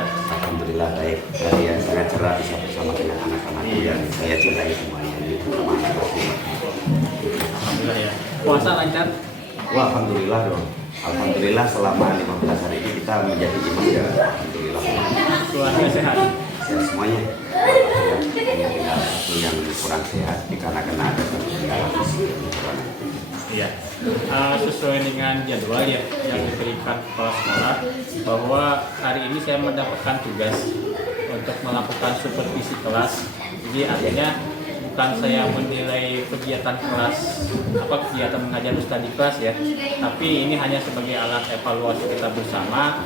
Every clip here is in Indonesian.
Ustaz? Alhamdulillah baik. Dari yang sangat cerah bisa bersama dengan anak-anakku yang saya cintai semuanya. Ini terutama anak-anakku. Alhamdulillah ya. Puasa lancar? Wah, alhamdulillah dong. Alhamdulillah selama 15 hari ini kita menjadi imam ya. Alhamdulillah. Keluarga sehat? Sehat semuanya. Hanya tinggal satu yang kurang sehat dikarenakan ada kendala fisik. Iya. Sesuai dengan jadwal ya yang diberikan kepala sekolah bahwa hari ini saya mendapatkan tugas untuk melakukan supervisi kelas. Jadi artinya bukan saya menilai kegiatan kelas kegiatan mengajar Ustaz di kelas ya, tapi ini hanya sebagai alat evaluasi kita bersama,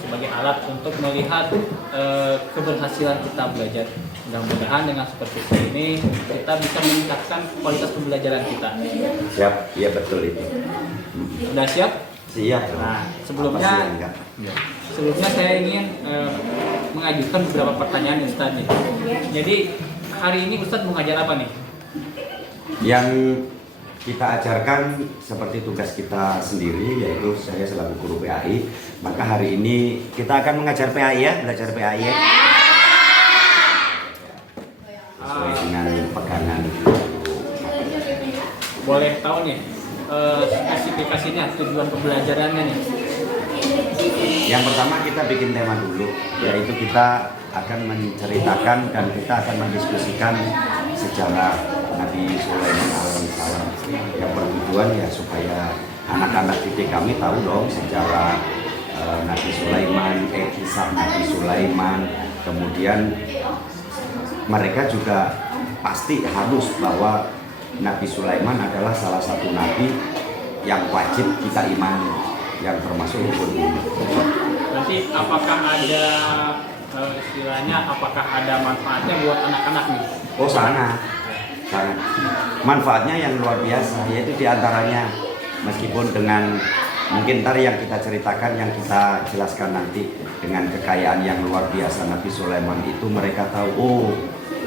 sebagai alat untuk melihat keberhasilan kita belajar. Mudah-mudahan dengan supervisi ini kita bisa meningkatkan kualitas pembelajaran kita. Siap, iya betul itu. Sudah siap? Siap. Nah, sebelumnya saya ingin mengajukan beberapa pertanyaan Ustaz nih. Jadi hari ini Ustaz mengajar apa nih? Yang kita ajarkan seperti tugas kita sendiri, yaitu saya selaku guru PAI. Maka hari ini kita akan mengajar PAI ya, belajar PAI ya. Sesuai dengan pegangan. Boleh tahu nih spesifikasinya, tujuan pembelajarannya nih? Yang pertama kita bikin tema dulu, yaitu kita akan menceritakan dan kita akan mendiskusikan sejarah Nabi Sulaiman alaihissalam. Yang bertujuan ya supaya anak-anak didik kami tahu dong sejarah Nabi Sulaiman, kisah Nabi Sulaiman. Kemudian mereka juga pasti harus bahwa Nabi Sulaiman adalah salah satu nabi yang wajib kita imani, yang termasuk rukun iman. Nanti apakah ada istilahnya, apakah ada manfaatnya buat anak-anak nih? Oh sangat. Manfaatnya yang luar biasa, yaitu diantaranya meskipun dengan mungkin ntar yang kita ceritakan, yang kita jelaskan nanti dengan kekayaan yang luar biasa Nabi Sulaiman itu, mereka tahu oh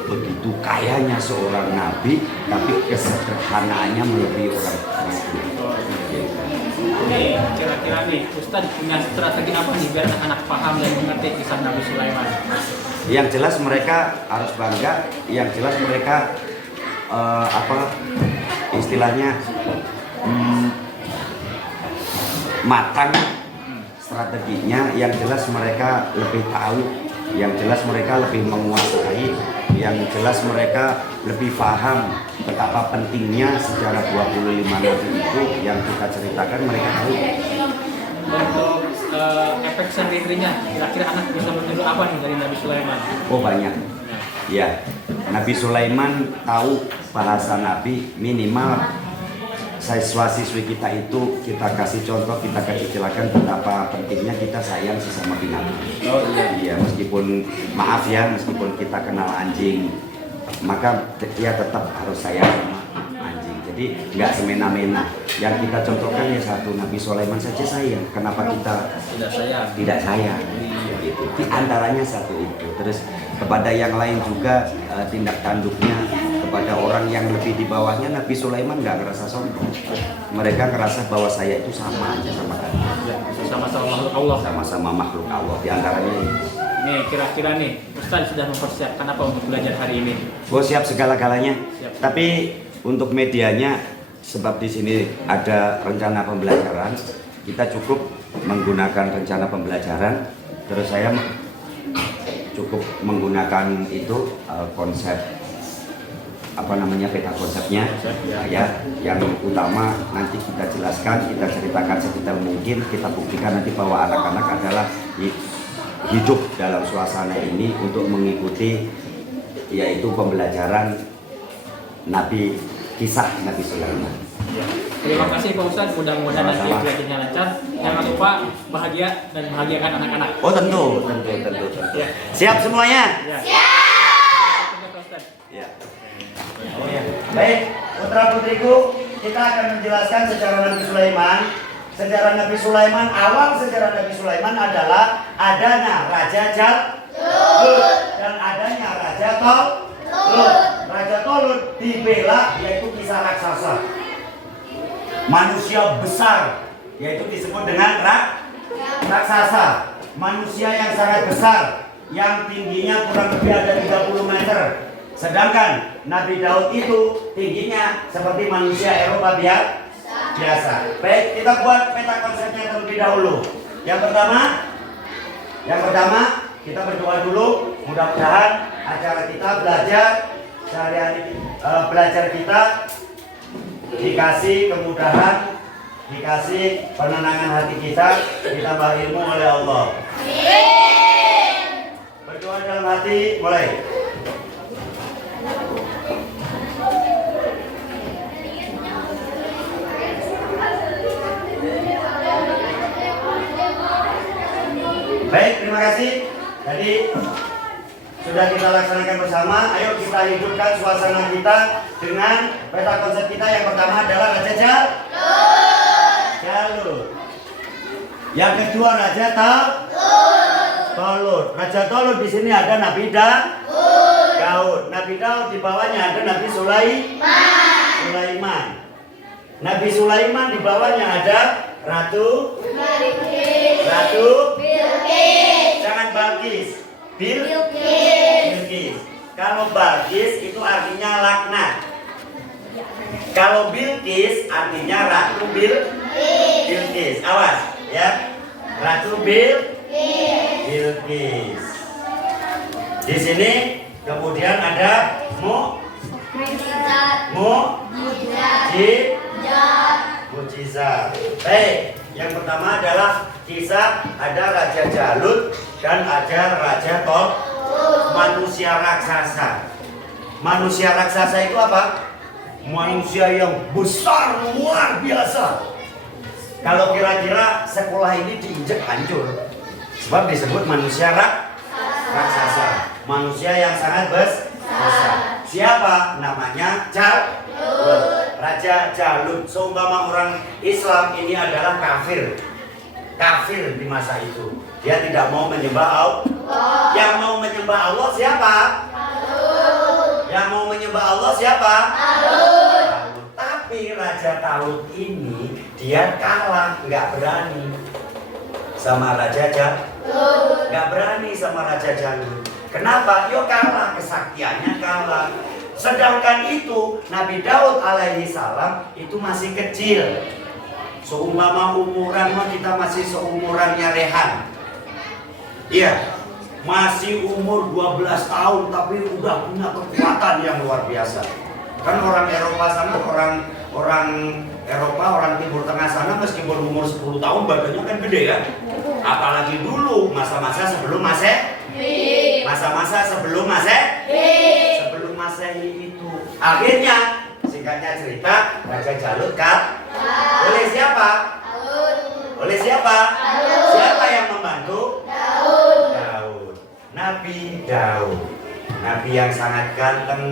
begitu kayanya seorang nabi, tapi kesederhanaannya melebihi orang nabi. Ini kira-kira nih Ustaz punya strategi apa nih biar anak-anak paham dan mengerti kisah Nabi Sulaiman? Yang jelas mereka harus bangga, yang jelas mereka istilahnya matang strateginya, yang jelas mereka lebih tahu, yang jelas mereka lebih menguasai, yang jelas mereka lebih paham betapa pentingnya sejarah 25 nabi itu yang kita ceritakan, mereka tahu. Untuk efek sendirinya, kira-kira anak bisa meniru apa nih dari Nabi Sulaiman? Oh banyak. Ya, Nabi Sulaiman tahu bahasa Nabi, minimal siswa-siswi kita itu kita kasih contoh, kita kasih jelaskan betapa pentingnya kita sayang sesama binatang. Oh iya, meskipun maaf ya, meskipun kita kenal anjing, maka dia tetap harus sayang sama anjing. Jadi nggak semena-mena. Yang kita contohkan ya satu, Nabi Sulaiman saja sayang. Kenapa kita tidak sayang? Gitu. Di antaranya satu itu. Terus kepada yang lain juga tindak tanduknya kepada orang yang lebih di bawahnya, Nabi Sulaiman nggak ngerasa sombong. Mereka ngerasa bahwa saya itu sama aja sama kalian. Sama-sama makhluk Allah. Sama-sama makhluk Allah. Di antaranya ini. Nih kira-kira nih Ustaz sudah mempersiapkan apa untuk belajar hari ini? Oh siap segala-galanya. Siap. Tapi untuk medianya, sebab di sini ada rencana pembelajaran, kita cukup menggunakan rencana pembelajaran. Terus saya cukup menggunakan itu konsep peta konsepnya ya, yang utama nanti kita jelaskan, kita ceritakan sedetail mungkin, kita buktikan nanti bahwa anak-anak adalah hidup dalam suasana ini untuk mengikuti yaitu pembelajaran kisah Nabi Sulaiman. Terima kasih Pak Ustadz, mudah-mudahan nanti belajarnya lancar. Jangan lupa bahagia dan bahagiakan anak-anak. Oh tentu. Ya. Siap semuanya? Ya. Siap. Ya. Oh, ya. Baik, putra putriku, kita akan menjelaskan sejarah Nabi Sulaiman. Sejarah Nabi Sulaiman, awal sejarah Nabi Sulaiman adalah adanya Raja Jalut dan adanya Raja Tolut. Raja Tolut dibela, yaitu kisah raksasa. Manusia besar, yaitu disebut dengan raksasa. manusia yang sangat besar, yang tingginya kurang lebih ada 30 meter. Sedangkan Nabi Daud itu tingginya seperti manusia Eropa biasa. Baik, kita buat peta konsepnya terlebih dahulu. Yang pertama kita berdoa dulu. Mudah-mudahan acara kita belajar sehari-hari, belajar kita dikasih kemudahan, dikasih penenangan hati kita, ditambah ilmu oleh Allah. Berdoa dalam hati, mulai. Baik, terima kasih. Jadi sudah kita laksanakan bersama. Ayo kita hidupkan suasana kita dengan peta konsep kita. Yang pertama adalah Raja Jalut. Yang kedua Raja Tolut. Raja Tolut di sini ada Nabi Daud. Nabi Daud di bawahnya ada Nabi Sulaiman. Nabi Sulaiman di bawahnya ada Ratu Bilqis. Jangan Balkis. Bilqis. Kalau Balkis itu artinya laknat. Kalau Bilqis artinya Ratu Bilqis. Awas ya. Ratu Bilqis. Di sini kemudian ada mujizat. Baik, yang pertama adalah kisah ada Raja Jalut dan ada Raja Tolut, manusia raksasa. Manusia raksasa itu apa? Manusia yang besar luar biasa. Kalau kira-kira sekolah ini diinjek hancur, sebab disebut manusia raksasa. Manusia yang sangat besar. Siapa? Namanya Jalut. Raja Jalut. Seumpama orang Islam ini adalah kafir di masa itu. Dia tidak mau menyembah Allah. Yang mau menyembah Allah siapa? Yang mau menyembah Allah siapa? Tapi Raja Talut ini dia kalah, nggak berani sama Raja Jalut. Nggak berani sama Raja Jalut. Kenapa? Yo kalah, kesaktiannya kalah. Sedangkan itu Nabi Daud alaihi salam itu masih kecil. Seumpama umuran kita masih seumurannya Rehan. Iya, masih umur 12 tahun tapi udah punya kekuatan yang luar biasa. Kan orang Eropa sana, orang Eropa, orang Timur Tengah sana meskipun umur 10 tahun badannya kan gede ya. Apalagi dulu masa-masa sebelum Masehi. Sebelum Masehi itu. Akhirnya singkatnya cerita Raja Jalut oleh siapa? Oleh siapa? Siapa yang membantu? Daud. Nabi Daud. Nabi yang sangat ganteng,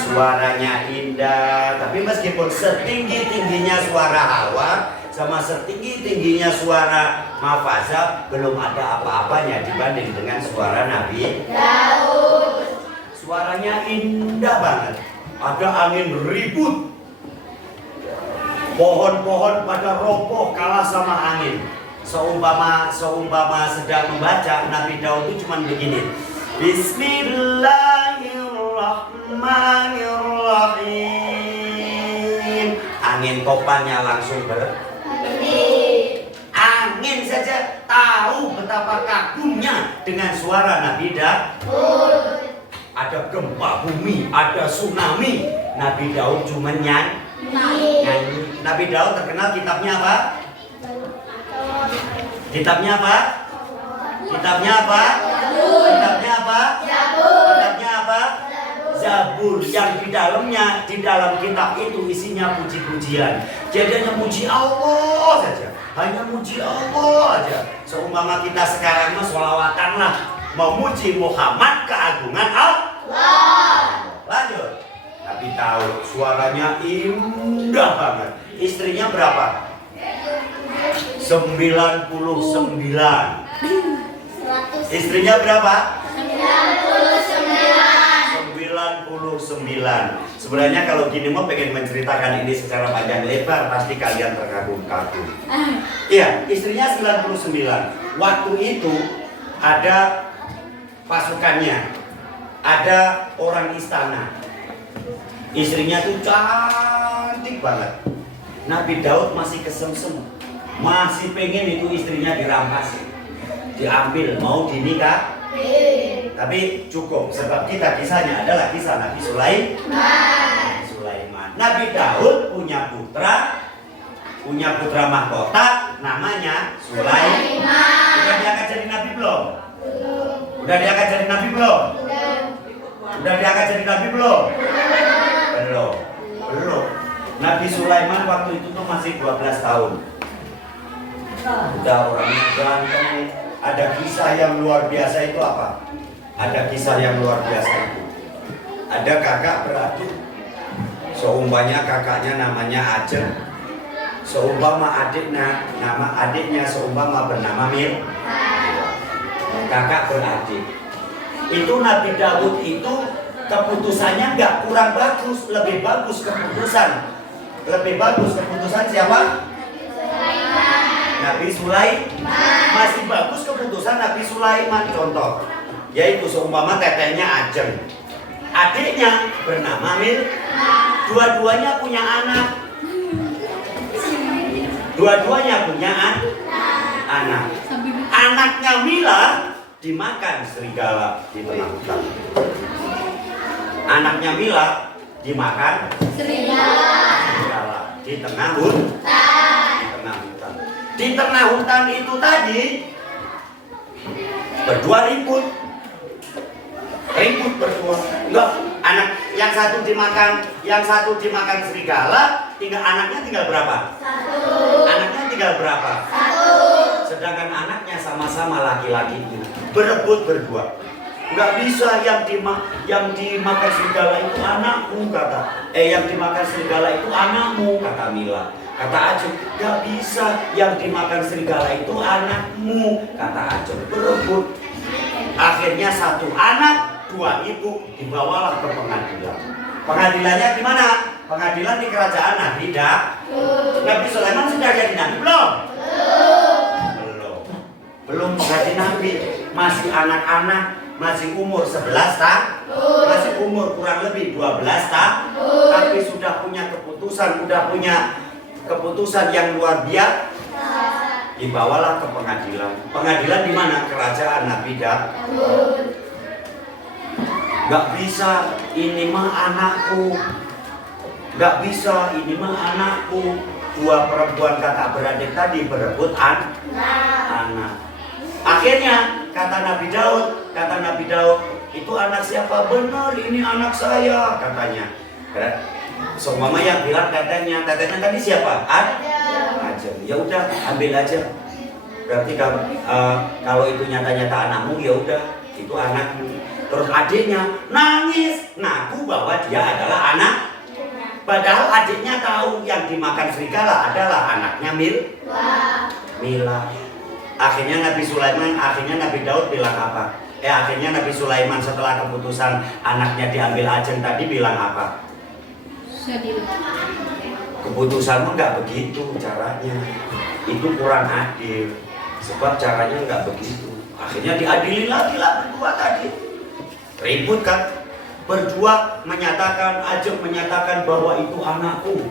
suaranya indah. Tapi meskipun setinggi-tingginya suara Hawa sama setinggi-tingginya suara Mafazah, belum ada apa-apanya dibanding dengan suara Nabi Daud. Suaranya indah banget. Ada angin ribut, pohon-pohon pada roboh kalah sama angin. Seumpama sedang membaca, Nabi Daud itu cuma begini. Bismillahirrahmanirrahim. Angin topannya langsung angin saja tahu betapa kagumnya dengan suara Nabi Daud. Ada gempa bumi, ada tsunami, Nabi Daud cuma nyanyi. Nabi Daud terkenal kitabnya apa? Kitabnya apa? Zabur. Yang di dalam kitab itu isinya puji-pujian. Jadi hanya muji Allah saja. Hanya muji Allah aja. Seumpama kita sekarang mah sholawatan lah, memuji Muhammad, keagungan Allah. Lanjut. Nabi tahu suaranya indah banget. Istrinya berapa? 99. Istrinya berapa? 99. Sebenarnya kalau gini mau pengen menceritakan ini secara panjang lebar, pasti kalian terkagum-kagum. Iya, istrinya 99. Waktu itu ada pasukannya, ada orang istana. Istrinya tuh cantik banget. Nabi Daud masih kesemsem, masih pengen itu istrinya dirampas, diambil, mau dinikah. Tapi cukup, sebab kisahnya adalah kisah Nabi Sulaiman. Nabi Daud punya putra mahkota namanya Sulaiman. Udah diangkat jadi nabi belum? Udah diangkat jadi nabi belum? Udah diangkat jadi nabi belum? Belum. Nabi Sulaiman waktu itu tuh masih 12 tahun. Udah orangnya ganteng. Ada kisah yang luar biasa itu apa? Ada kisah yang luar biasa itu. Ada kakak beradik. Seumpamanya kakaknya namanya Ajeng. Seumpama adiknya seumpama bernama Mil. Kakak beradik. Itu Nabi Daud itu keputusannya nggak kurang bagus, lebih bagus keputusan. Lebih bagus keputusan siapa? Nabi Sulaiman. Masih bagus keputusan Nabi Sulaiman. Contoh, yaitu seumpama tetehnya Ajeng, adiknya bernama Mil, dua-duanya punya anak. Anaknya Mila dimakan serigala di tengah hutan. Anaknya Mila dimakan serigala di tengah hutan. Di tengah hutan itu tadi berdua ribut berdua. Enggak, anak yang satu dimakan serigala, anaknya tinggal berapa? Satu. Sedangkan anaknya sama-sama laki-laki berebut berdua. Enggak bisa yang dimakan serigala itu anakmu, yang dimakan serigala itu anakmu, kata Mila. Kata Ajeng, gak bisa, yang dimakan serigala itu anakmu, kata Ajeng. Berebut. Akhirnya satu anak, dua ibu dibawalah ke pengadilan. Pengadilannya di mana? Pengadilan di kerajaan Nabi Daud. Nabi Sulaiman sudah jadi nabi belum? Belum jadi nabi. Masih anak-anak, masih umur 11 tahun, masih umur kurang lebih 12 tahun. Tapi sudah punya keputusan yang luar biasa. Dibawalah ke pengadilan. Pengadilan di mana? Kerajaan Nabi Daud. Gak bisa, ini mah anakku. Gak bisa, ini mah anakku. Dua perempuan kakak beradik tadi berebut anak. Akhirnya kata Nabi Daud, itu anak siapa? Benar, ini anak saya, katanya. Mama yang bilang tetenya tadi siapa? Ajeng. Ya udah, ambil aja. Berarti kalau itu nyata-nyata anakmu, ya udah, itu anakmu. Terus adiknya nangis, ngaku bahwa dia adalah anak. Padahal adiknya tahu yang dimakan serigala adalah anaknya Mila. Akhirnya Nabi Daud bilang apa? Akhirnya Nabi Sulaiman setelah keputusan anaknya diambil Ajeng tadi bilang apa? Keputusanmu nggak begitu caranya, itu kurang adil. Sebab caranya nggak begitu. Akhirnya diadili lagi lah berdua tadi. Ribut kan? Berdua Ajeng menyatakan bahwa itu anakku.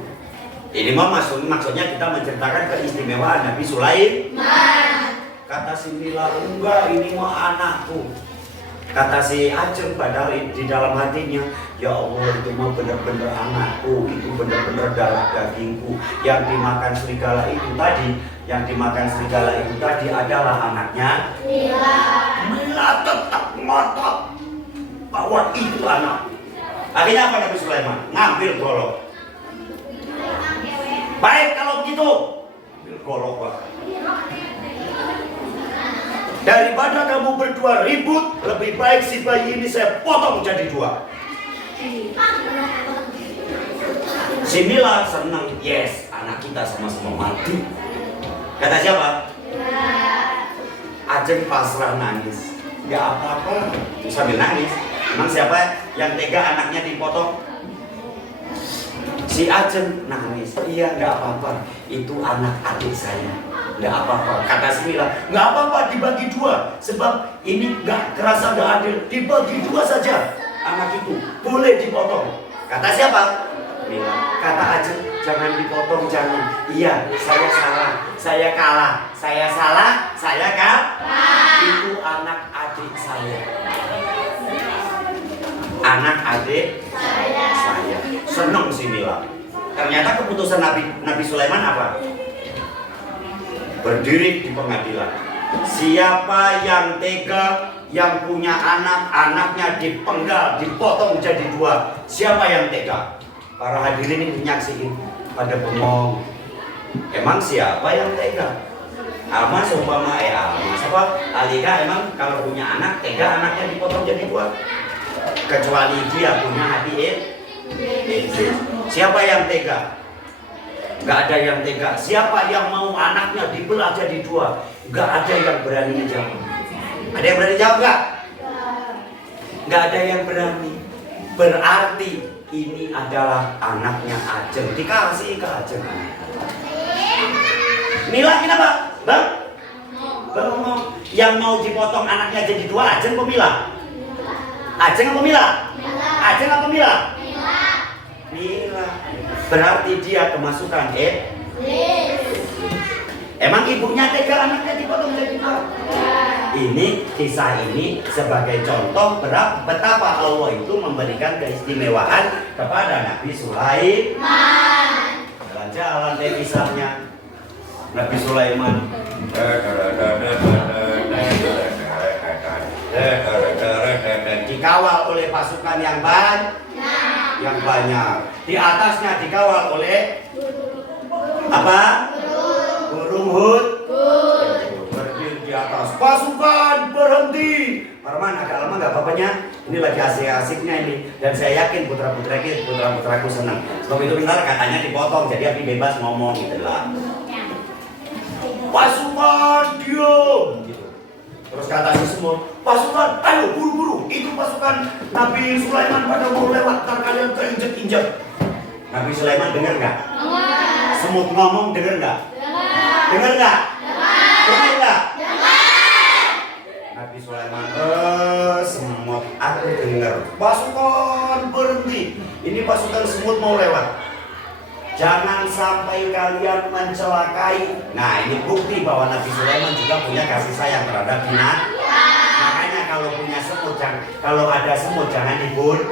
Ini mah maksudnya kita menceritakan keistimewaan Nabi Sulaiman. Kata si Mila, enggak, ini mah anakku. Kata si Ajeng padahal di dalam hatinya, ya Allah, itu mah benar-benar anakku, itu benar-benar darah dagingku. Yang dimakan serigala itu tadi adalah anaknya Mila tetap ngotot bahwa itu anak. Akhirnya apa Nabi Sulaiman? Ngambil golok. Baik kalau begitu, ambil golok, Pak. Daripada kamu berdua ribut, lebih baik si bayi ini saya potong jadi dua. Si Mila senang, yes, anak kita sama-sama mati. Kata siapa? Ajeng pasrah nangis. Ya apa-apa, sambil nangis. Emang siapa yang tega anaknya dipotong? Si Ajeng nangis. Iya, nggak apa-apa. Itu anak adik saya. Nggak apa-apa. Kata si Mila, nggak apa-apa dibagi dua. Sebab ini nggak kerasa nggak adil. Dibagi dua saja. Anak itu boleh dipotong. Kata siapa? Mila. Kata Ajeng, jangan dipotong, jangan. Iya, saya salah. Saya kalah. Saya salah. Saya kalah. Itu anak adik saya. Anak adik saya. Seneng si Mila. Ternyata keputusan Nabi Sulaiman apa? Berdiri di pengadilan. Siapa yang tega, yang punya anak, anaknya dipenggal, dipotong jadi dua. Siapa yang tega? Para hadirin ini menyaksikan pada bengong. Emang siapa yang tega? Alma seumpama Alma siapa? Alika emang kalau punya anak tega anaknya dipotong jadi dua. Kecuali dia punya hati siapa yang tega? Gak ada yang tega. Siapa yang mau anaknya dibelah jadi dua? Gak ada yang berani menjawab. Ada yang berani jawab gak? Gak ada yang berani. Berarti ini adalah anaknya Ajeng. Dikasih ke Ajeng. Mila kenapa? Bang? Yang mau dipotong anaknya jadi dua Ajeng apa Mila? Ajeng apa Mila? Ajeng apa Mila? Mila. Berarti dia kemasukan Emang ibunya tega anaknya dipotong jadi dua? Ini kisah ini sebagai contoh betapa Allah itu memberikan keistimewaan kepada Nabi Sulaiman. Jalan-jalan deh kisahnya Nabi Sulaiman. Dikawal oleh pasukan yang banyak. Di atasnya dikawal oleh apa? Burung hut. Berdiri di atas. Pasukan berhenti. Parman agak lama nggak apa-apanya. Ini lagi asik-asiknya ini. Dan saya yakin putra-putraku senang. Sebab itu benar katanya dipotong. Jadi Abi bebas ngomong gitu lah. Pasukan diam. Terus kata si semut, pasukan, ayo buru-buru. Itu pasukan Nabi Sulaiman pada mau lewat, ntar kalian keinjek-injek. Nabi Sulaiman dengar nggak? Semut ngomong dengar nggak? Dengar nggak? Dengar nggak? Nabi Sulaiman, semut, aku dengar. Pasukan berhenti. Ini pasukan semut mau lewat. Jangan sampai kalian mencelakai. Nah, ini bukti bahwa Nabi Sulaiman juga punya kasih sayang terhadap binatang. Makanya kalau punya semut, kalau ada semut jangan dibunuh.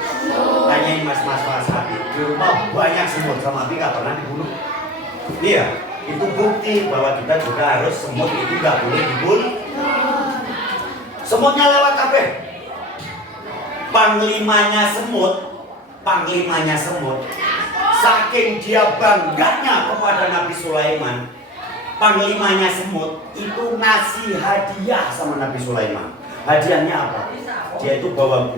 Tanyain mas-mas Abi, di rumah banyak semut sama Abi nggak pernah dibunuh. Iya, itu bukti bahwa kita juga harus semut itu nggak boleh dibunuh. Semutnya lewat apa? Panglimanya semut. Saking dia bangganya kepada Nabi Sulaiman, panglimanya semut itu ngasih hadiah sama Nabi Sulaiman. Hadiahnya apa? Dia itu bawa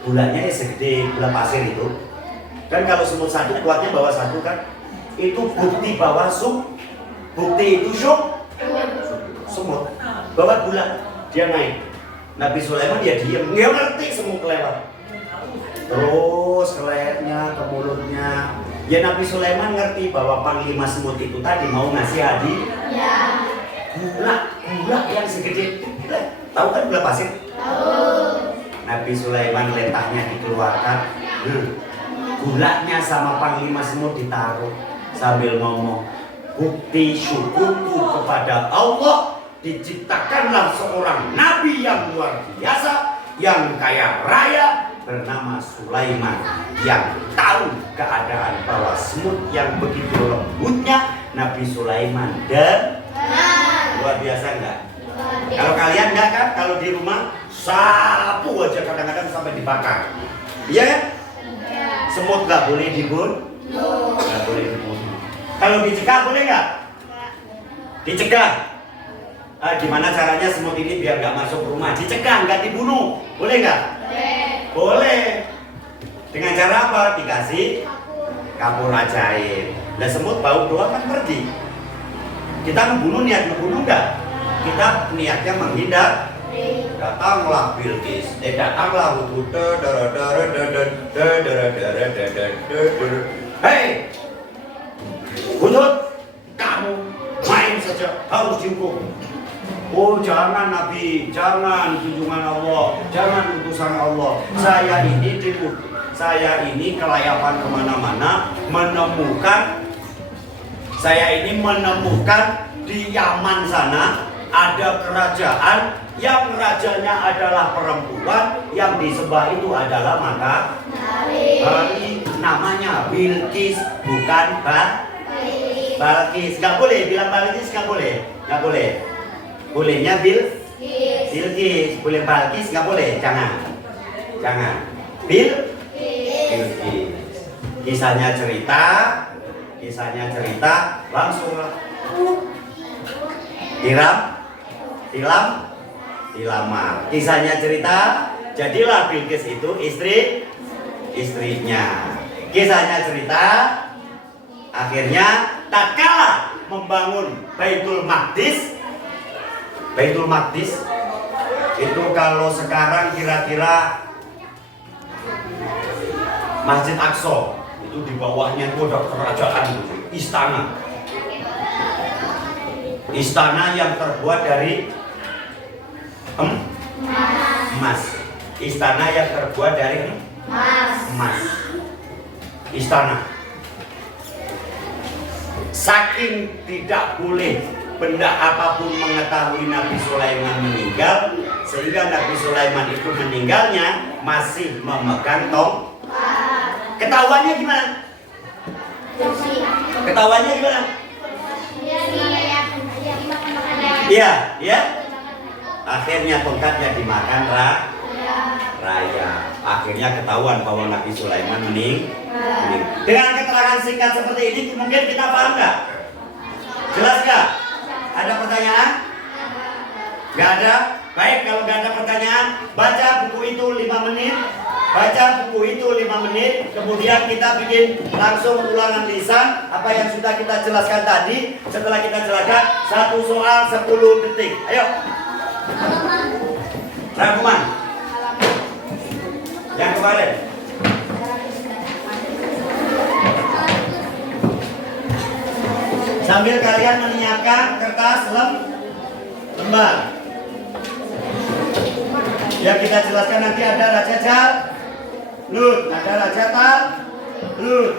gulanya segede gula pasir itu. Kan kalau semut satu kuatnya bawa satu kan? Itu bukti bahwa bukti itu semut. Bawa gula, dia naik. Nabi Sulaiman dia diam, nggak ngerti semut lewat. Terus kelihatan ke mulutnya. Ya Nabi Sulaiman ngerti bahwa panglima semut itu tadi mau ngasih hadiah. Gula yang segede. Tahu kan gula pasir? Tahu. Nabi Sulaiman letahnya dikeluarkan. Gulanya sama panglima semut ditaruh sambil ngomong, bukti syukurku kepada Allah diciptakanlah seorang nabi yang luar biasa, yang kaya raya, bernama Sulaiman, yang tahu keadaan bahwa semut yang begitu lembutnya Nabi Sulaiman dan luar biasa enggak? Kalau kalian enggak kan? Kalau di rumah sapu aja kadang-kadang sampai dibakar. Iya kan? Semut enggak boleh dibunuh. Enggak boleh dibunuh. Kalau dicegah boleh enggak? Dicegah. Gimana caranya semut ini biar enggak masuk rumah? Dicegah, enggak dibunuh. Boleh enggak? Boleh. Dengan cara apa? Dikasih kapur ajaib. Lah semut bau doang kan pergi. Kita membunuh, niat membunuh enggak? Kita niatnya menghindar. Datanglah Bilqis, datanglah Hudhud. Hei, Hudhud, kamu main saja harus dihukum. Oh jangan Nabi, jangan junjungan Allah, jangan utusan Allah. Saya ini kelayapan kemana-mana menemukan di Yaman sana ada kerajaan yang rajanya adalah perempuan, yang disembah itu adalah namanya Bilqis, bukan Balqis. Gak boleh bilang Balqis, gak boleh. Bolehnya Bilqis, boleh Balqis nggak boleh, jangan. Bilqis. Kisahnya cerita langsung dilamar. Kisahnya cerita, jadilah Bilqis itu istrinya. Kisahnya cerita, akhirnya tatkala membangun Baitul Maqdis itu kalau sekarang kira-kira Masjid Aqsa itu di bawahnya itu ada kerajaan, istana yang terbuat dari emas. Istana yang terbuat dari emas. Istana. Saking tidak boleh benda apapun mengetahui Nabi Sulaiman meninggal, sehingga Nabi Sulaiman itu meninggalnya masih memegang tong. Ketahuannya gimana? Iya. Akhirnya tongkatnya dimakan raya. Akhirnya ketahuan bahwa Nabi Sulaiman meninggal. Dengan keterangan singkat seperti ini mungkin kita paham nggak? Jelas nggak? Ada pertanyaan? Nggak ada? Baik, kalau nggak ada pertanyaan, baca buku itu 5 menit. Kemudian kita bikin langsung ulangan lisan apa yang sudah kita jelaskan tadi. Setelah kita jelaskan, 1 soal 10 detik. Ayo. Rangkuman. Yang kemarin. Sambil kalian menyiapkan kertas lembar. Ya, kita jelaskan nanti ada Raja Jalut, ada Raja Talut.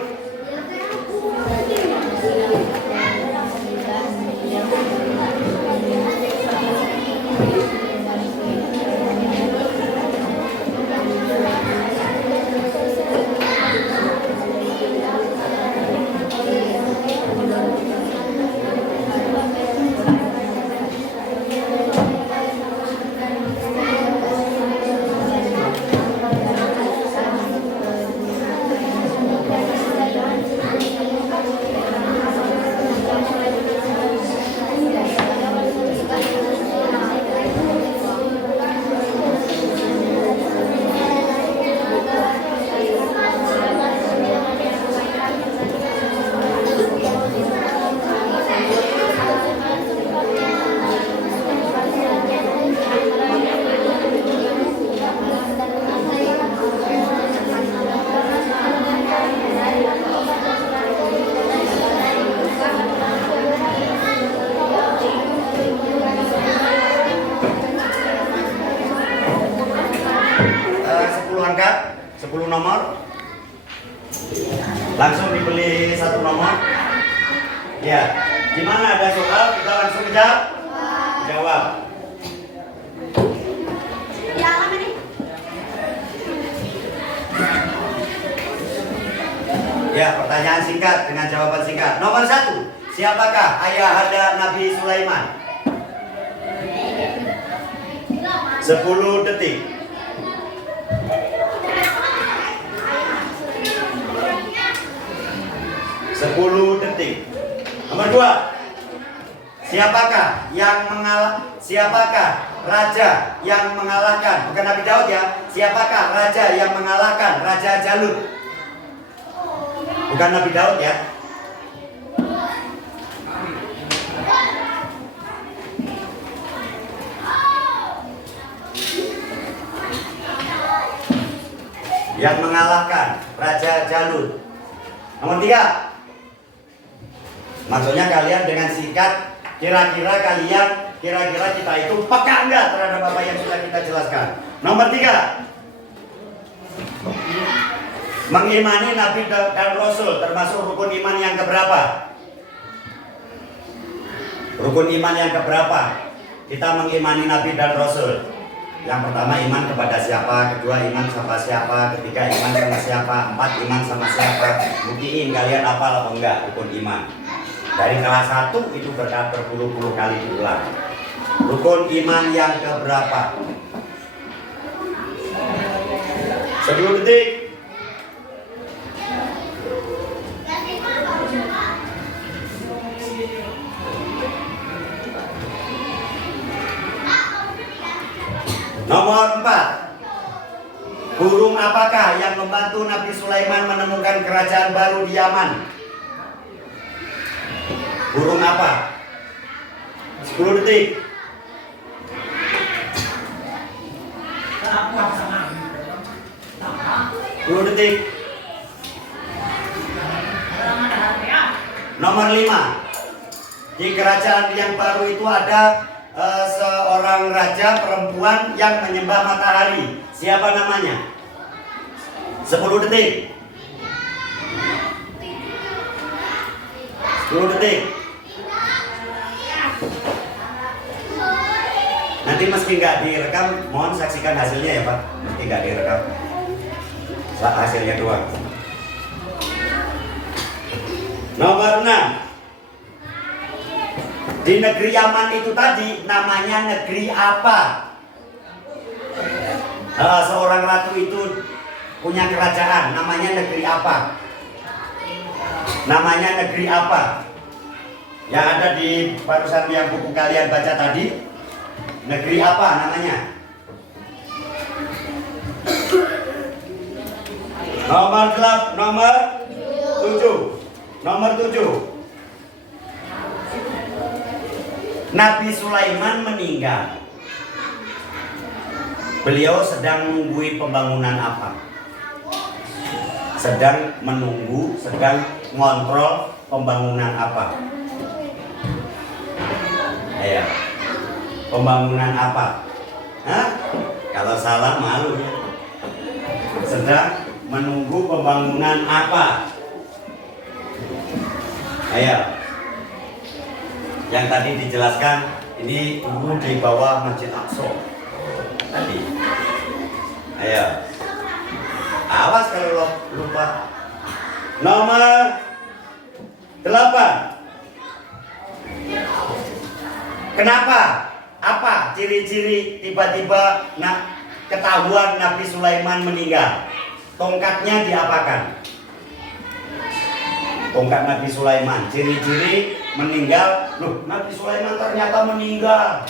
Angka 10 nomor, langsung dibeli 1 nomor. Ya, di mana ada soal kita langsung jawab. Ya, pertanyaan singkat dengan jawaban singkat. Nomor 1, siapakah ayahanda Nabi Sulaiman? 10 detik. Nomor 2, siapakah raja yang mengalahkan, bukan Nabi Daud ya, siapakah raja yang mengalahkan Raja Jalut? Bukan Nabi Daud ya. Yang mengalahkan Raja Jalut. Nomor 3. Maksudnya kalian dengan singkat, kira-kira kita itu peka enggak terhadap apa yang sudah kita jelaskan. Nomor 3. Mengimani Nabi dan Rasul termasuk rukun iman yang keberapa? Rukun iman yang keberapa? Kita mengimani Nabi dan Rasul. Yang pertama iman kepada siapa, kedua iman sama siapa, ketiga iman sama siapa, empat iman sama siapa. Buktiin kalian hafal apa enggak rukun iman. Dari kelas 1 itu berpuluh-puluh kali diulang. Rukun iman yang keberapa? 10 detik. Nomor 4. Burung apakah yang membantu Nabi Sulaiman menemukan kerajaan baru di Yaman? Burung apa? 10 detik. Nomor 5. Di kerajaan yang baru itu ada seorang raja perempuan yang menyembah matahari. Siapa namanya? 10 detik. 10 detik. Nanti meski nggak direkam, mohon saksikan hasilnya ya Pak. Meski nggak direkam, hasilnya doang. Nomor 6. Di negeri Yaman itu tadi namanya negeri apa? Seorang ratu itu punya kerajaan, namanya negeri apa? Namanya negeri apa? Yang ada di barusan yang buku kalian baca tadi, negeri apa namanya? Nomor 7. Nabi Sulaiman meninggal. Beliau sedang menunggu pembangunan apa? Sedang ngontrol pembangunan apa? Ayo. Pembangunan apa? Hah? Kalau salah malu ya. Sedang menunggu pembangunan apa? Ayo. Yang tadi dijelaskan ini dulu di bawah Masjid Aqsa tadi. Ayo, awas kalau lupa. Nomor 8. Kenapa? Apa ciri-ciri tiba-tiba ketahuan Nabi Sulaiman meninggal? Tongkatnya diapakan? Tongkat Nabi Sulaiman, ciri-ciri meninggal. Loh, Nabi Sulaiman ternyata meninggal.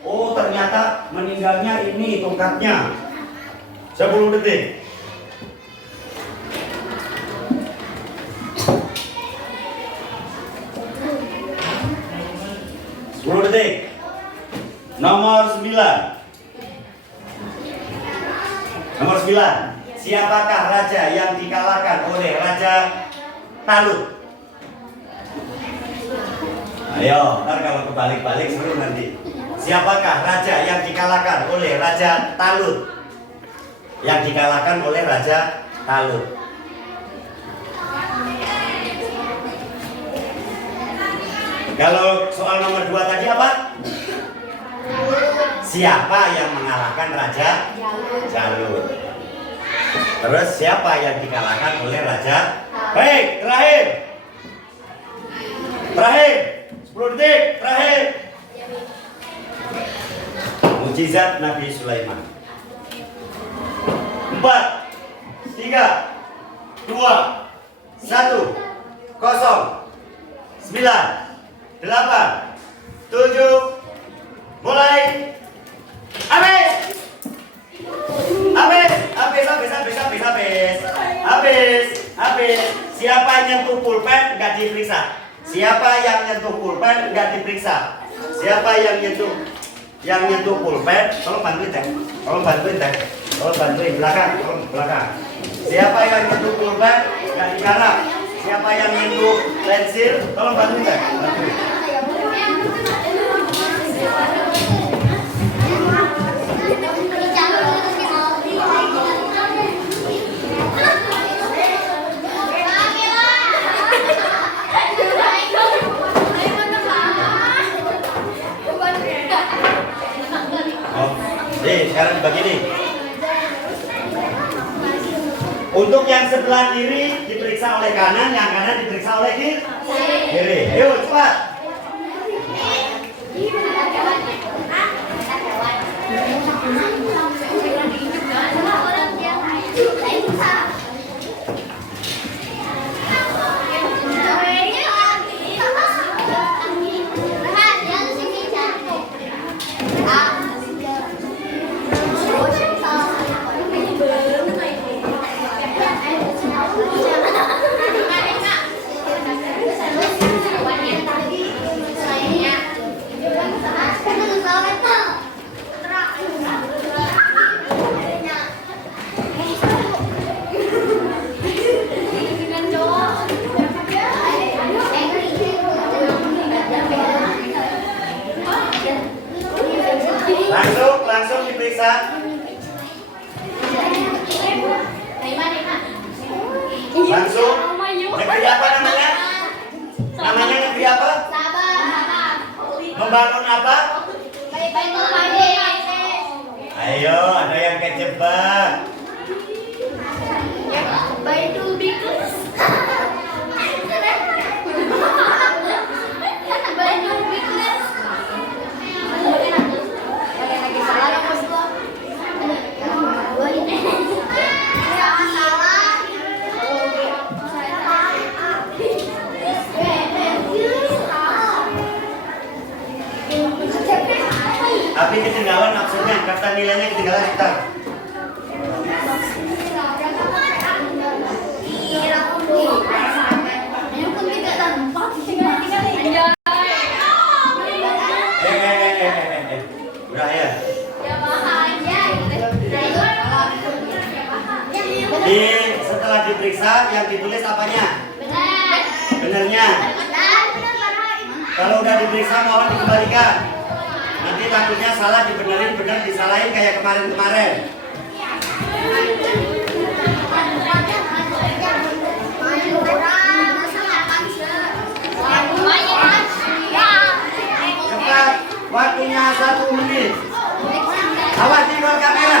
Oh, ternyata meninggalnya ini tongkatnya. 10 detik. 10 detik. Nomor 9. Siapakah raja yang dikalahkan oleh Raja Talut? Ayo, ntar kalau kebalik-balik seru nanti. Siapakah raja yang dikalahkan oleh Raja Talut? Yang dikalahkan oleh Raja Talut. Kalau soal nomor 2 tadi apa? Siapa yang mengalahkan Raja Jalut? Terus siapa yang dikalahkan oleh Raja? Baik, terakhir 10 detik, terakhir. Mukjizat Nabi Sulaiman. 4, 3, 2, 1, 0, 9, 8, 7, mulai. Habis. Siapa yang nyentuh pulpen nggak diperiksa? Siapa yang nyentuh pulpen nggak diperiksa? Siapa yang nyentuh pulpen? Tolong bantuin belakang. Siapa yang nyentuh pulpen nggak digarap? Siapa yang nyentuh pensil? Tolong bantu ya. Sekarang begini. Untuk yang sebelah kiri diperiksa oleh kanan, yang kanan diperiksa oleh kiri. Yuk cepat. Langsung diperiksa. Langsung. Negeri apa namanya? Namanya negeri apa? Membangun apa? Ayo, ada yang kejebak. Baitul Bikus. Baitul Bikus. Api ketinggalan maksudnya, kata nilainya ketinggalan kita. Udah ya. Setelah diperiksa yang ditulis apanya? Benernya. Kalau udah diperiksa mohon dikembalikan. Nanti takutnya salah dibenerin, bener disalahin kayak kemarin-kemarin. Cepat, waktunya 1 menit. Awas tinggal kamera.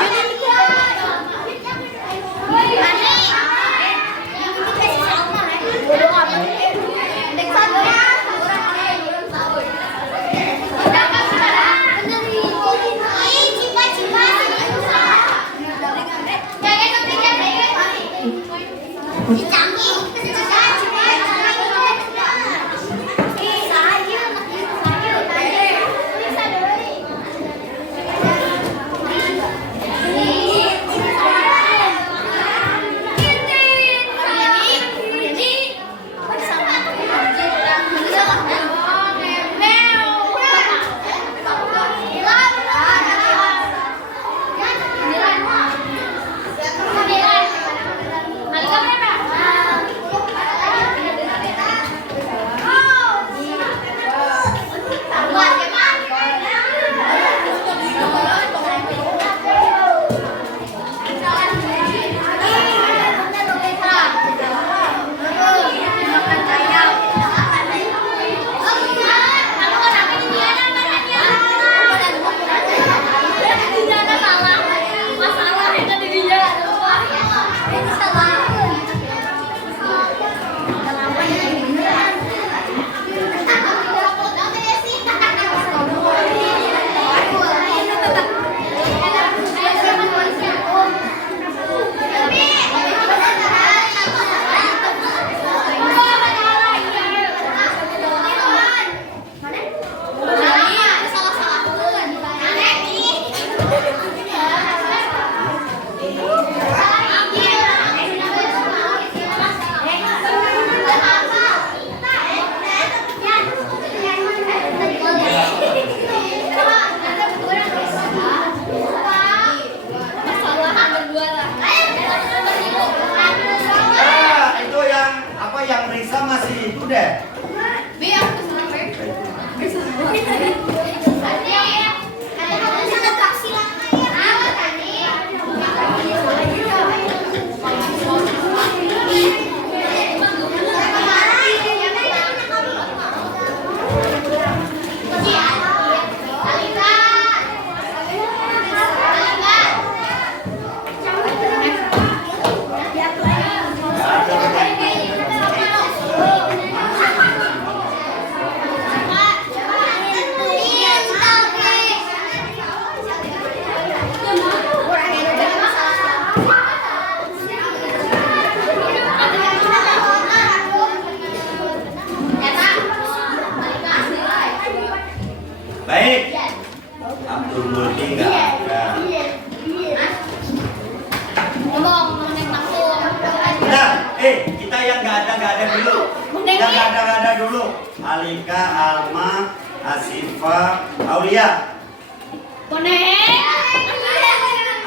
Alika, Alma, Asifa, Aulia.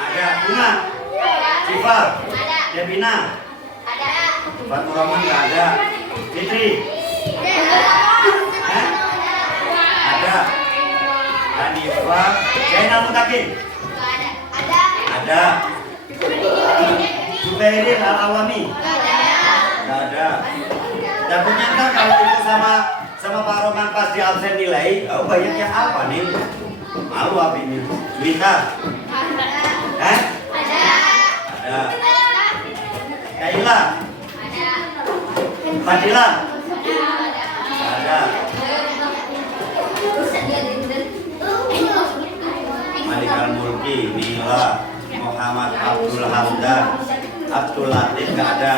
Ada. Bunga, Siva, Devina, Fatur Rahman nggak ada. Fitri, ada. Hanifa, Zainal Mutakin, ada. Zubairil Al-Awami, nggak ada. Dan ternyata kalau itu sama Pak Roman pas di absen nilai, oh banyak yang apa nih? Malu apa ini? Juwita, ada. Kaila, Fadila, ada. Malikal Mulki, Nila, Muhammad Abdul Hamdan, Abdul Latif nggak ada.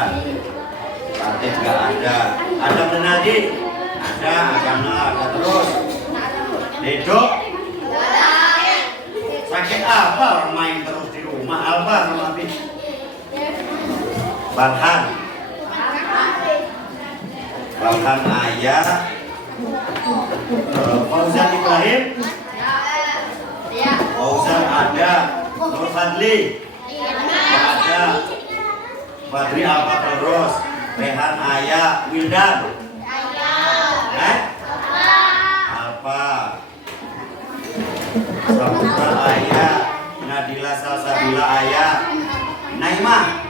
Latif nggak ada. Adam dan Nadi, ada. Agama ada terus. Dedo, sakit apa orang main terus di rumah? Alba sama Abi. Balhan Ayah, Fauzan Ibrahim, Fauzan ada. Nur Fadli ada. Fadli apa terus? Rehan Ayah, Wildan apa? Saputra Ayah, Nadila Salsabila Ayah, Naimah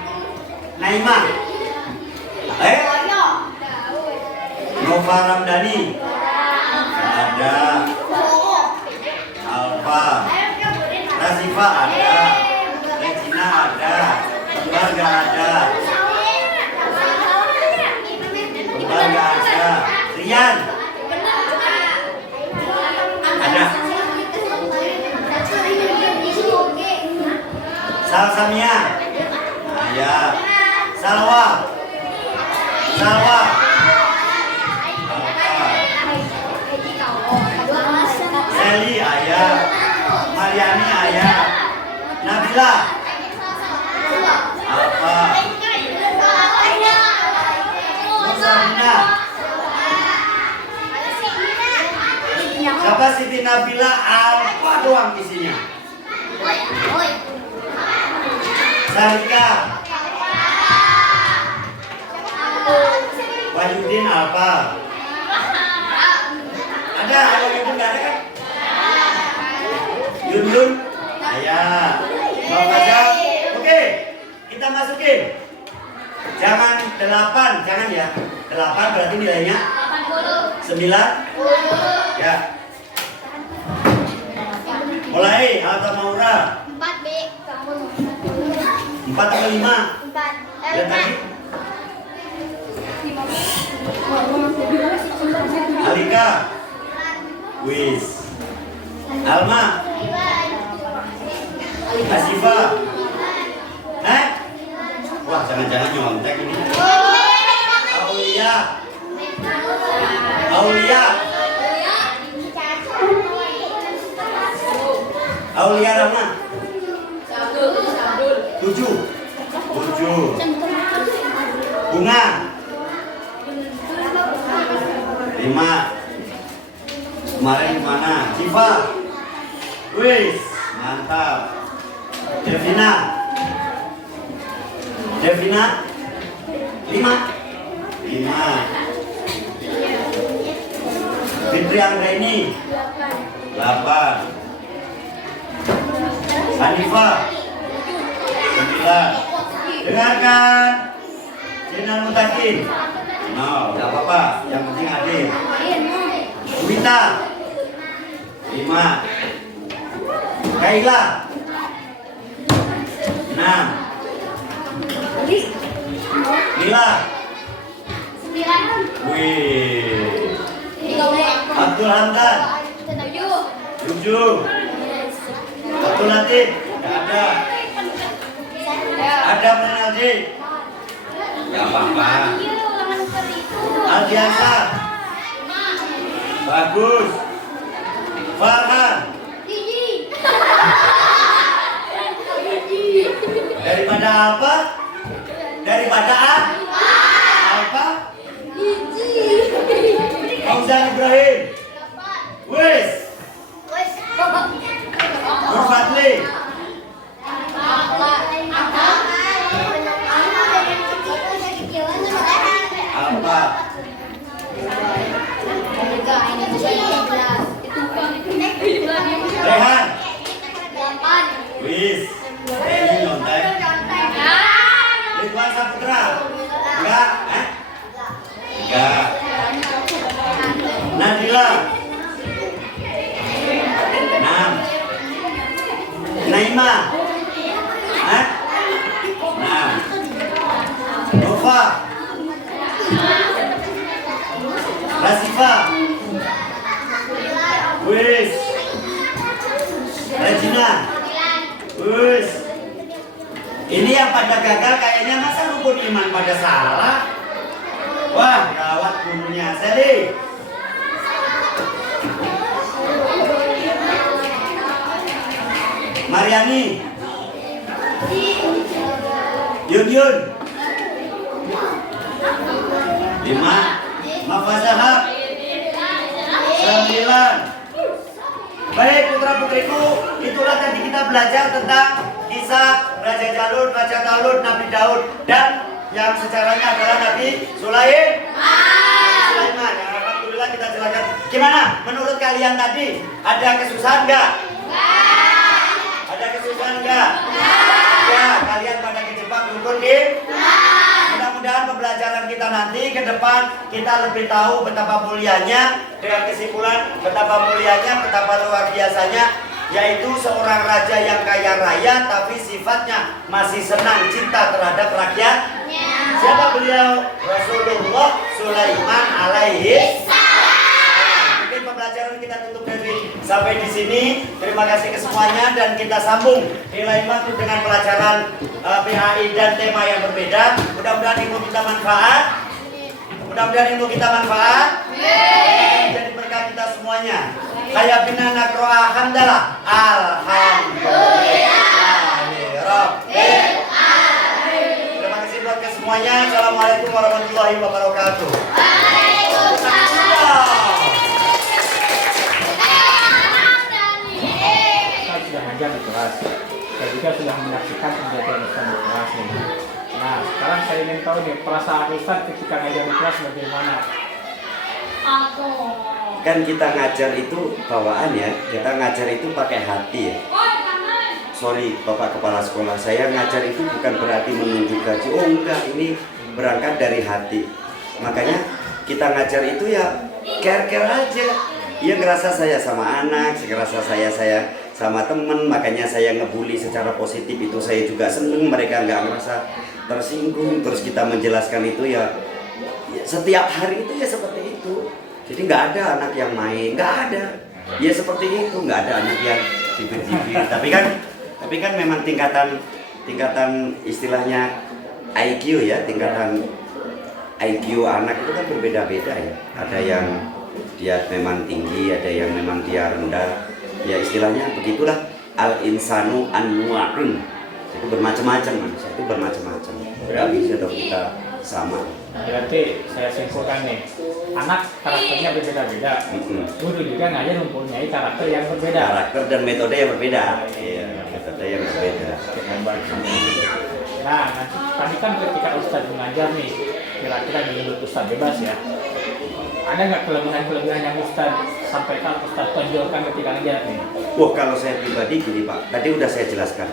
Nova Ramdhani ada. Alfa Rasifa ada. Regina ada. Keluarga ada. Keluarga ada. Rian ada. Salsamia ayah. Salwa Seli ayah. Mariani ayah. Nabila apa? Musabina. Siapa Siti Nabila? Apa doang isinya? Sarika, Wahyudin apa? Ada, kalau Yundun nggak ada kan? Yundun, ayah. Bang Fajar, oke, kita masukin. Jangan 8, jangan ya. 8 berarti nilainya 9. Ya. Mulai, Alta Maura. 4 atau 5? 4. Ya tadi. Alika, Wis, Alma, Asifa, wah jangan-jangan nyontek ini. Aulia Rahma. 7. Bunga 5. Kemarin kemana? Siva. Wis, mantap. Devina 5. Fitri Anggraini 8. Hanifa 9. Dengarkan Zainal Mutakin. No, tidak apa-apa. Yang penting adil. Wita 5. Kaila 6. Lila 9. Wih. Abdul Hamdan 7. Abdul Latif tidak ada. Ada Menaldi. Ya apa-apa. Aldiasa bagus. Farhan daripada apa? Daripada apa? Ihsan Ibrahim. Wis. Nur Fadli. Apa? Rehan. Wis. Ini nyontek. Ridwan Saputra. Enggak, Enggak. Nadila. 6. Naima. 6. Nova. Rasifa. Wis. Regina. Wis. Ini yang pada gagal kayaknya masa rukun iman pada salah. Wah, gawat gurunya. Seli. Mariani. Yun. 5. Mafazahab. 9. Baik putra putriku, itulah tadi kita belajar tentang kisah Raja Jalut, Raja Talut, Nabi Daud, dan yang sejarahnya adalah Nabi Sulaiman. Alhamdulillah kita jelaskan. Gimana menurut kalian tadi? Ada kesusahan nggak? Ada kesusahan nggak? Ya, kalian pada kejebak rukun di? Mudah-mudahan pembelajaran kita nanti ke depan kita lebih tahu betapa mulianya, dengan kesimpulan betapa mulianya, betapa luar biasanya, yaitu seorang raja yang kaya raya tapi sifatnya masih senang cinta terhadap rakyat. Siapa beliau? Rasulullah Sulaiman alaihi salam. Mungkin pembelajaran kita tutup sampai di sini. Terima kasih ke semuanya dan kita sambung nilai waktu dengan pelajaran PAI dan tema yang berbeda. Mudah-mudahan ilmu kita manfaat. Jadi berkah kita semuanya. Kaya bina nakroa hamdalah. Alhamdulillahirabbil alamin. Terima kasih buat ke semuanya. Assalamualaikum warahmatullahi wabarakatuh. Sudah ngajar di kelas, saya juga sudah menyaksikan kejadian Ustaz di kelas ini. Nah, sekarang saya ingin tahu nih perasaan Ustaz ketika ngajar di kelas bagaimana? Kan kita ngajar itu bawaan ya, kita ngajar itu pakai hati ya. Sorry Bapak Kepala Sekolah, saya ngajar itu bukan berarti menunjuk gaji. Oh enggak, ini berangkat dari hati. Makanya kita ngajar itu ya care-care aja. Ia ngerasa saya sama anak, ngerasa saya sama temen, makanya saya ngebully secara positif itu saya juga seneng, mereka nggak ngerasa tersinggung. Terus kita menjelaskan itu ya setiap hari itu ya seperti itu. Jadi nggak ada anak yang main, nggak ada. Ya seperti itu, nggak ada anak yang cibir-cibir. Tapi kan memang tingkatan istilahnya IQ ya, tingkatan IQ anak itu kan berbeda-beda ya. Ada yang dia memang tinggi, ada yang memang dia rendah. Ya istilahnya begitulah, al insanu anwa'un. Itu bermacam-macam, manusia itu bermacam-macam. Tidak bisa dong kita sama. Berarti saya simpulkan nih, anak karakternya berbeda-beda. Guru juga ngajar mempunyai karakter yang berbeda. Karakter dan metode yang berbeda. Iya, metode yang berbeda. Nah, tadi kan ketika Ustadz mengajar nih, kira-kira menurut Ustadz bebas ya. Ada nggak kelebihan-kelebihan yang Ustadz sampaikan, Ustadz tonjolkan ketika ngajar nih? Wah, kalau saya pribadi gini Pak, tadi udah saya jelaskan.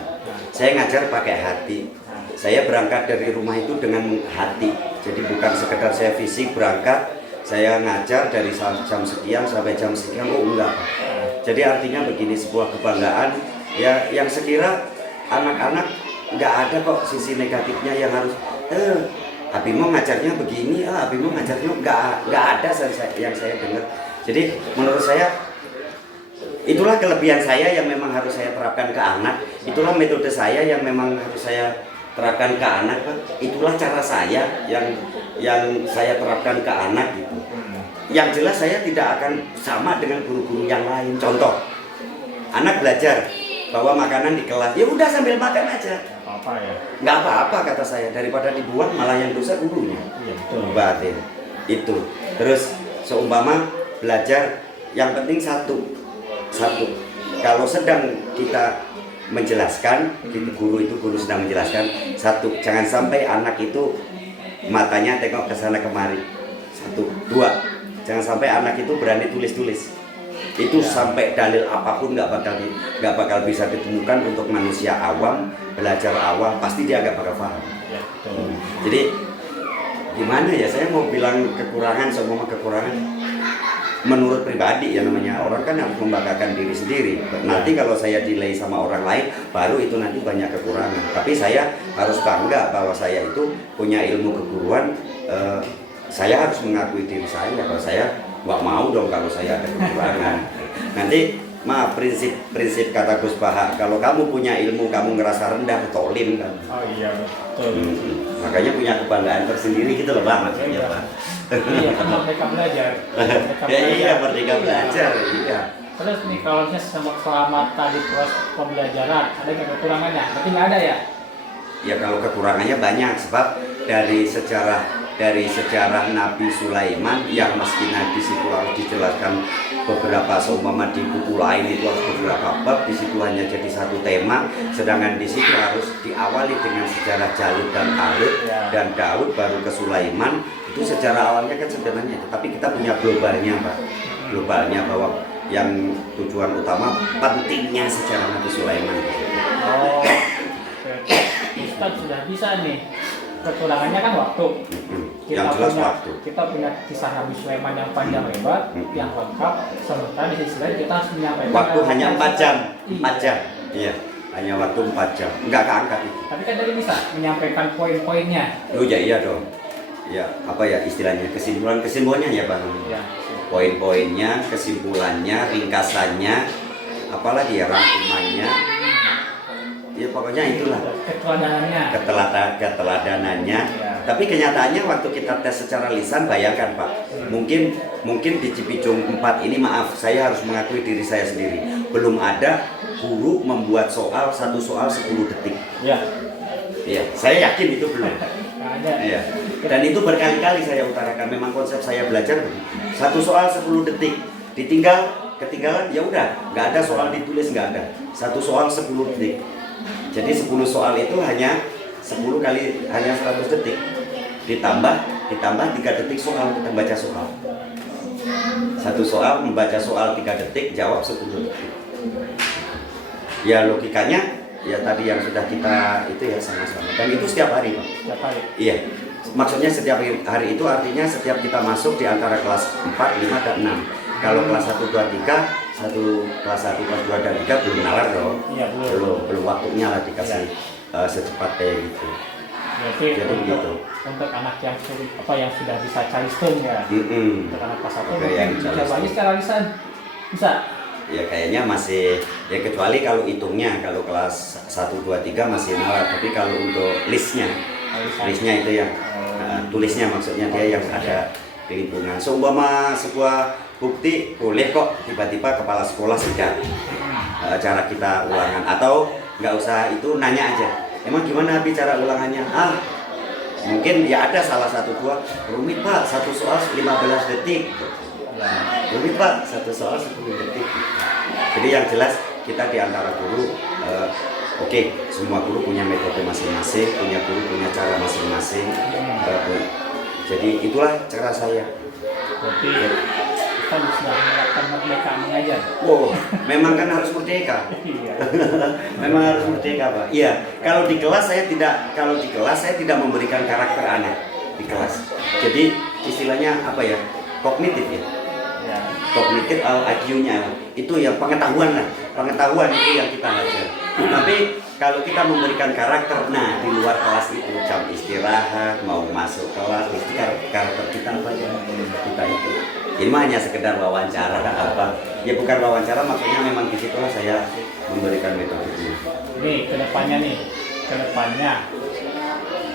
Saya ngajar pakai hati. Saya berangkat dari rumah itu dengan hati. Jadi bukan sekedar saya fisik berangkat, saya ngajar dari jam sekian sampai jam sekian. Oh enggak. Jadi artinya begini, sebuah kebanggaan ya, yang sekira anak-anak nggak ada kok sisi negatifnya yang harus Abi mau ngajarnya begini, Abi mau ngajarnya nggak ada yang saya dengar. Jadi menurut saya itulah kelebihan saya yang memang harus saya terapkan ke anak. Itulah metode saya yang memang harus saya terapkan ke anak. Itulah cara saya yang saya terapkan ke anak gitu. Yang jelas saya tidak akan sama dengan guru-guru yang lain. Contoh, anak belajar bawa makanan di kelas, ya udah sambil makan aja. Apa ya? Nggak apa-apa kata saya, daripada dibuang malah yang dosa gurunya. Iya betul. Batin itu. Terus seumpama belajar yang penting satu. Kalau sedang kita menjelaskan, guru sedang menjelaskan, satu, jangan sampai anak itu matanya tengok ke sana kemari. Satu, dua, jangan sampai anak itu berani tulis-tulis. Itu sampai dalil apapun nggak bakal bisa ditemukan untuk manusia awam, belajar awam, pasti dia nggak bakal paham. Jadi gimana ya, saya mau bilang kekurangan, semua kekurangan menurut pribadi ya, namanya orang kan harus membanggakan diri sendiri. Nanti kalau saya delay sama orang lain, baru itu nanti banyak kekurangan. Tapi saya harus bangga bahwa saya itu punya ilmu keguruan. Saya harus mengakui diri saya kalau saya nggak mau dong kalau saya ada kekurangan. Nanti maaf, prinsip kata Gus Baha, kalau kamu punya ilmu kamu ngerasa rendah, tolim kan. Oh iya betul. Makanya punya kebanggaan tersendiri gitu loh Bang, maksudnya Pak. Iya, kan mereka belajar. Iya, merdeka belajar. Iya. Terus nih kalau misalnya selama tadi proses pembelajaran ada nggak kekurangannya? Berarti nggak ada ya? Ya kalau kekurangannya banyak, sebab dari sejarah Nabi Sulaiman yang meski di situ harus dijelaskan beberapa, seumpama di buku lain itu harus beberapa bab, di situ hanya jadi satu tema, sedangkan di situ harus diawali dengan sejarah Jalut dan Talut dan Daud baru ke Sulaiman. Itu sejarah awalnya kan sebenarnya, tetapi kita punya globalnya Pak, globalnya bahwa yang tujuan utama pentingnya sejarah Nabi Sulaiman. Oh, Ustaz sudah bisa nih. Kekurangannya kan waktu. Yang jelas waktu. Kita punya kisah Nabi Sulaiman yang panjang lebar, yang lengkap. Sementara di sisi lain kita harus menyampaikan waktu hanya 4 jam. Iya. 4 jam. Iya, hanya waktu 4 jam. Enggak keangkat itu. Tapi kan tadi bisa menyampaikan poin-poinnya. Oh ya, iya dong. Ya, apa ya istilahnya, kesimpulannya ya Bang. Ya. Poin-poinnya, kesimpulannya, ringkasannya, apalagi ya rangkumannya. Ya pokoknya itulah keteladanannya. Ya. Tapi kenyataannya waktu kita tes secara lisan, bayangkan Pak, mungkin di Cipicung 4 ini, maaf saya harus mengakui diri saya sendiri, belum ada guru membuat satu soal 10 detik. Ya. Iya, saya yakin itu belum. Ada. Iya. Dan itu berkali-kali saya utarakan, memang konsep saya belajar satu soal 10 detik, ketinggalan ya udah, nggak ada soal ditulis, nggak ada. Satu soal 10 detik. Jadi 10 soal itu hanya 10 kali hanya 100 detik. Ditambah 3 detik soal, kita baca soal. Satu soal membaca soal 3 detik, jawab 10 detik. Ya logikanya ya tadi yang sudah kita itu ya sama-sama. Dan itu setiap hari Pak. Setiap hari. Iya. Maksudnya setiap hari itu artinya setiap kita masuk di antara kelas 4, 5, dan 6. Kalau kelas 1, 2, 3, kelas 1, kelas 2, dan 3 belum nalar dong. Iya, belum waktunya lah dikasih secepatnya gitu. Jadi untuk anak yang sudah bisa cari stone ya. Untuk anak kelas 1 mungkin coba aja secara lisan. Bisa. Ya kayaknya masih, ya kecuali kalau hitungnya, kalau kelas 1, 2, 3 masih nalar. Tapi kalau untuk listnya itu ya, tulisnya maksudnya dia yang ada di lingkungan. Seumpama sebuah bukti boleh kok tiba-tiba kepala sekolah sudah cara kita ulangan, atau nggak usah itu, nanya aja emang gimana bicara ulangannya, mungkin ya ada salah satu dua rumit Pak, satu soal 15 detik, rumit Pak, satu soal 10 detik. Jadi yang jelas kita di antara guru oke, semua guru punya metode masing-masing, punya guru punya cara masing-masing. Jadi itulah cara saya. Berarti kita sudah menerapkan merdeka mengajar. Oh, memang kan harus merdeka. Memang harus merdeka Pak. Iya. Kalau di kelas saya tidak memberikan karakter anak di kelas. Jadi istilahnya apa ya? Kognitif ya. Kognitif IQ-nya itu ya pengetahuan lah. Pengetahuan itu yang kita ajar. Tapi kalau kita memberikan karakter, nah di luar kelas itu jam istirahat, mau masuk kelas, itu karakter kita apa ya? Kita itu. Ini hanya sekedar wawancara apa? Ya bukan wawancara, maksudnya memang disitulah saya memberikan metode ini. Nih kedepannya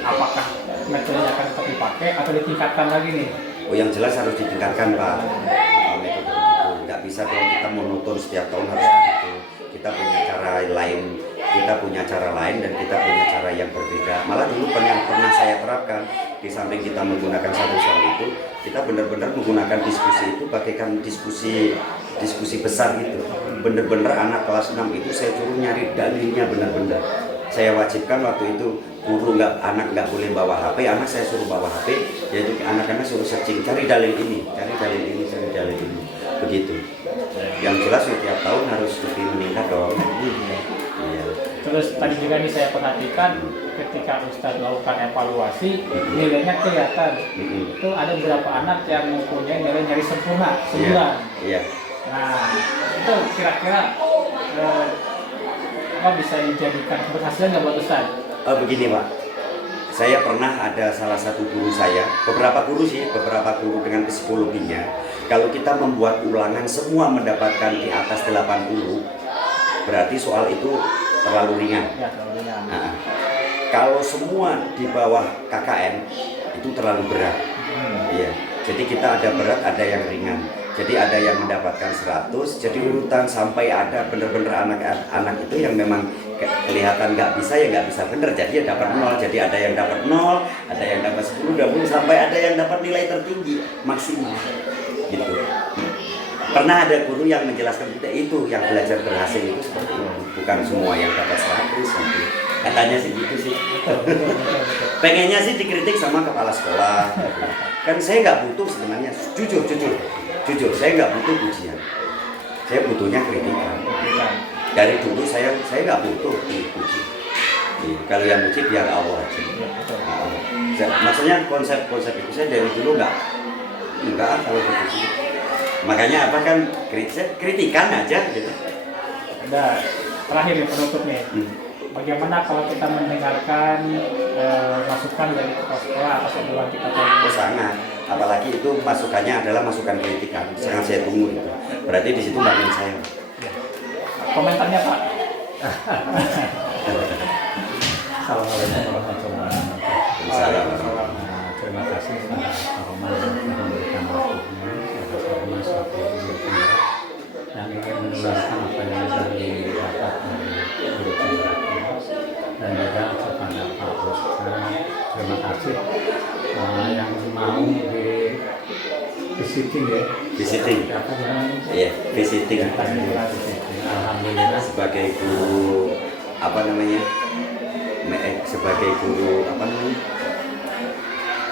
apakah metodenya akan tetap dipakai atau ditingkatkan lagi nih? Oh yang jelas harus ditingkatkan Pak. Metode itu nggak bisa dong kita monoton setiap tahun harus begitu. Kita punya cara lain kita punya cara lain dan kita punya cara yang berbeda. Malah dulu pernah saya terapkan, di samping kita menggunakan satu soal itu, kita benar-benar menggunakan diskusi itu bagaikan diskusi besar gitu. Bener-bener anak kelas 6 itu saya suruh nyari dalilnya bener-bener. Saya wajibkan waktu itu guru anak nggak boleh bawa HP, anak saya suruh bawa HP, yaitu anak-anak suruh searching, cari dalil ini, cari dalil ini, cari dalil ini, begitu. Yang jelas setiap tahun harus lebih meningkat dong. Iya. Terus tadi juga nih saya perhatikan ketika Ustadz melakukan evaluasi, nilainya kelihatan. Itu ada beberapa anak yang mempunyai nilai nyari sempurna, 9. Iya. Nah, itu kira-kira apa bisa dijadikan keberhasilan nggak buat Ustadz? Begini Pak, saya pernah ada salah satu guru saya, beberapa guru dengan psikologinya. Kalau kita membuat ulangan semua mendapatkan di atas 80, berarti soal itu terlalu ringan. Ya, terlalu ringan. Nah, kalau semua di bawah KKM itu terlalu berat. Iya. Jadi kita ada berat, ada yang ringan. Jadi ada yang mendapatkan 100, jadi urutan sampai ada benar-benar anak-anak itu yang memang kelihatan nggak bisa ya nggak bisa bener, jadi ya dapat 0. Jadi ada yang dapat 0, ada yang dapat 10, 20, sampai ada yang dapat nilai tertinggi maksimal gitu. Pernah ada guru yang menjelaskan kita itu yang belajar berhasil itu seperti itu, bukan semua yang dapat 100 gitu. Katanya sih gitu sih. Pengennya sih dikritik sama kepala sekolah. Kan saya nggak butuh sebenarnya, jujur saya nggak butuh pujian, saya butuhnya kritikan. Dari dulu saya nggak butuh dipuji. Kalau yang puji biar Allah aja. Maksudnya konsep itu saya dari dulu enggak kalau begitu. Makanya apa kan kritikan aja gitu. Ada terakhir nih penutup nih. Bagaimana kalau kita mendengarkan masukan dari kepala sekolah atas obrolan kita tadi? Oh sangat, apalagi itu masukannya adalah masukan kritikan, sangat saya tunggu itu. Berarti di situ bangun saya. Komentarnya Pak. Assalamualaikum warahmatullahi wabarakatuh. Terima kasih Pak Roman yang memberikan waktunya atas Ormas yang ingin menularkan apa yang dari dapat dari guru dan juga kepada Pak Ustadz. Terima kasih yang mau visiting ya. Visiting. Apa namanya? Iya, visiting. Alhamdulillah sebagai guru apa namanya? Sebagai guru apa namanya?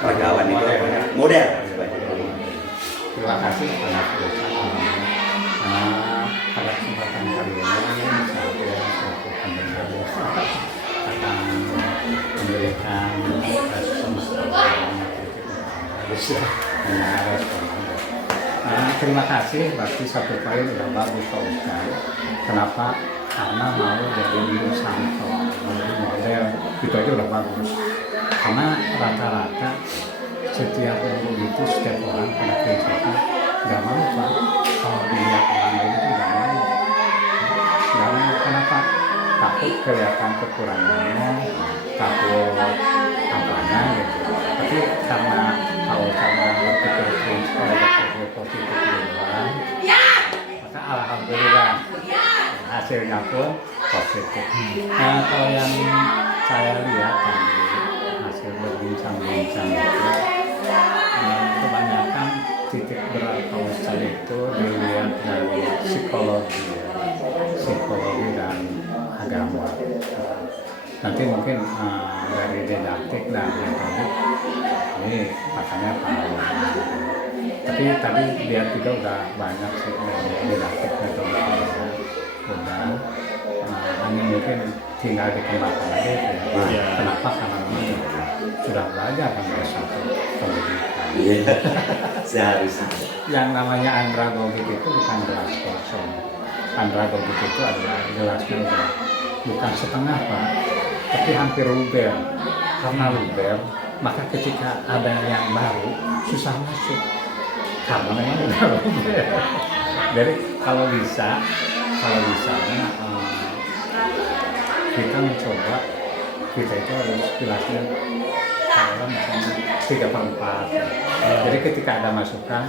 Pergawan itu apa namanya? Model. Terima kasih kepada pada kesempatan kali ini saya selaku pendengar akan memberikan respons terima kasih, berarti satu poin udah bagus Pak Ustadz. Kenapa? Karena mau jadi contoh, menjadi model, itu aja udah bagus. Karena rata-rata setiap guru itu, setiap orang pada prinsipnya nggak mau Pak. Kalau dilihat orang lain itu nggak mau. Kenapa? Takut kelihatan kekurangannya, takut apanya gitu. Tapi karena kalau karena berpikir prinsip, berpikir positif duluan, maka alhamdulillah hasilnya pun positif. Nah, kalau yang saya lihat tadi hasil berbincang-bincang itu, kebanyakan titik berat Pak Ustadz itu dilihat dari psikologi dan agama. Nanti mungkin dari didaktik dan metodik ini makanya tapi tadi lihat juga udah banyak sih didaktik metodik udah hanya mungkin tinggal dikembangkan lagi ya. Kenapa? Karena memang sudah belajar kan satu pendidikan. Seharusnya. Yang namanya andragogik itu bukan gelas kosong. Andragogik itu adalah gelasnya bukan setengah Pak, tapi hampir luber. Karena luber, maka ketika ada yang baru susah masuk karena memang udah luber. Jadi kalau bisa kita mencoba, kita itu harus gelasnya kalau misalnya 3/4. Jadi ketika ada masukan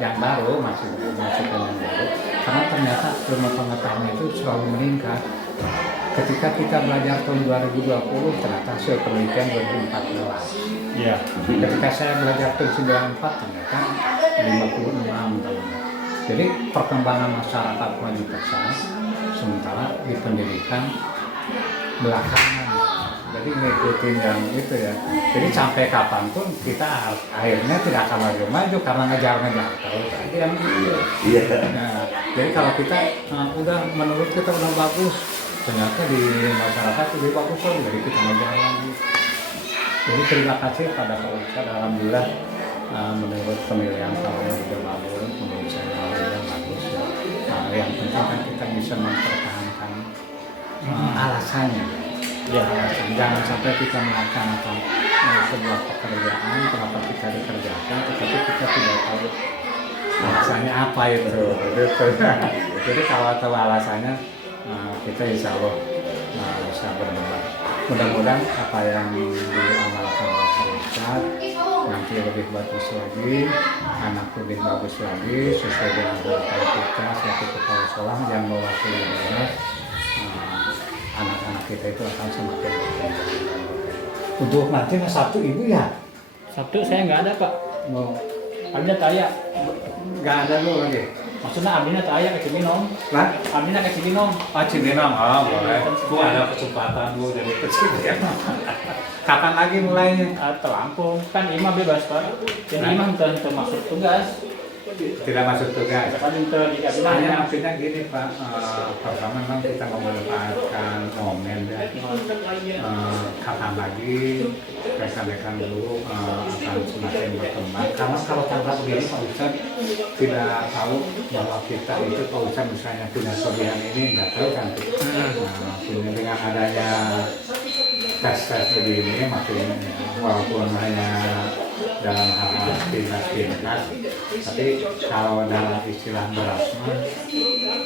yang baru, masukan yang baru, karena ternyata ilmu pengetahuan itu selalu meningkat. ketika kita belajar tahun 2020 ternyata hasil penelitian 2014. Iya. Ketika saya belajar tahun 94 ternyata 56 tahun. Jadi perkembangan masyarakat maju pesat, sementara di pendidikan belakangan. Jadi ngikutin yang itu ya. Jadi sampai kapanpun kita akhirnya tidak akan maju karena ngejar-ngejar terus aja yang itu. Iya. Nah, jadi kalau kita udah menurut kita udah bagus, ternyata di masyarakat lebih bagus lagi dari kita ngejar lagi. Jadi terima kasih pada Pak Ustadz, alhamdulillah menurut penilaian tahun juga bagus, menurut saya alhamdulillah bagus. Ya. Yang penting kan kita bisa mempertahankan alasannya. Ya, jangan sampai kita melaksanakan sebuah pekerjaan, kenapa kita dikerjakan, tetapi kita tidak tahu alasannya apa itu. Jadi kalau tahu alasannya, kita insya Allah bisa berdebat. Mudah-mudahan apa yang diamalkan oleh Pak Ustadz nanti lebih bagus lagi, anak lebih bagus lagi, sesuai dengan harapan kita selaku kepala sekolah yang mewakili daerah. Anak-anak kita itu akan semakin berkembang. Untuk nanti Sabtu Ibu ya? Sabtu saya nggak ada Pak. Mau Abdina tanya. nggak ada lu lagi? Maksudnya Abdina tanya ke Cibinong. Lah? Abdina ke Cibinong. Cibinong, boleh. Bu ada kesempatan Bu jadi Cibinong. Kapan lagi mulainya? Atau Lampung. Kan Imam bebas Pak. Jadi Imam tentu masuk tugas. Tidak masuk tugas. Kan itu di Abdina. Hanya artinya gini Pak, pertama memang kita memanfaatkan momen ya. Kapan lagi rekan-rekan dulu akan semakin berkembang. Karena kalau tanpa begini Pak Ustadz tidak tahu bahwa kita itu Pak Ustadz misalnya punya kelebihan ini nggak tahu kan. Punya dengan adanya tes-tes begini makin walaupun hanya dalam hal pintas, tapi kalau dalam istilah beras,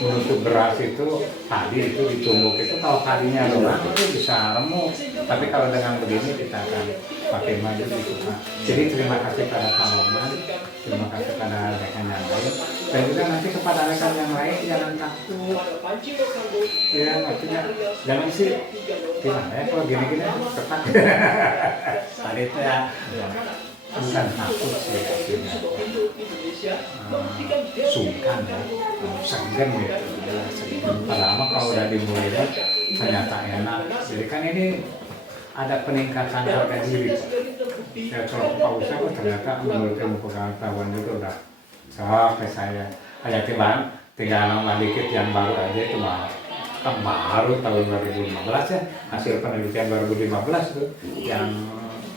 untuk beras itu padi itu ditumbuk itu kalau padinya lemah itu bisa remuk, tapi kalau dengan begini kita akan makin maju gitu Pak. Jadi terima kasih pada Pak Maman, terima kasih pada rekan yang lain, dan juga nanti kepada rekan yang lain jangan takut, ya maksudnya jangan sih gimana ya kalau gini-gini cepat. Tadi itu ya. Bukan takut sih akhirnya sungkan ya, segan gitu. Padahal kalau udah dimulai ternyata enak. Jadi kan ini ada peningkatan harga diri. Ya kalau Pak Ustadz ternyata menurut ilmu pengetahuan itu udah sampai saya hanya tinggal nama dikit yang baru aja itu mah kan baru tahun 2015 ya, hasil penelitian 2015 tuh yang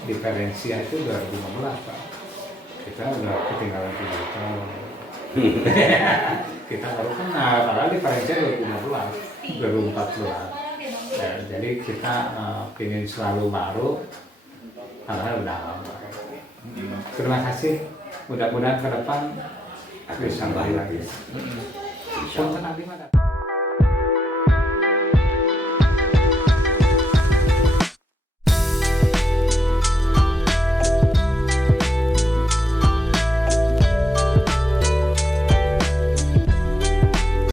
diferensia itu 2015 Pak. Kita udah ketinggalan 3 tahun. Kita baru kenal, padahal diferensia 2015, 2014. Ya, jadi kita ingin selalu baru, padahal udah lama. Terima kasih. Mudah-mudahan ke depan bisa lagi. Punten abdi mah.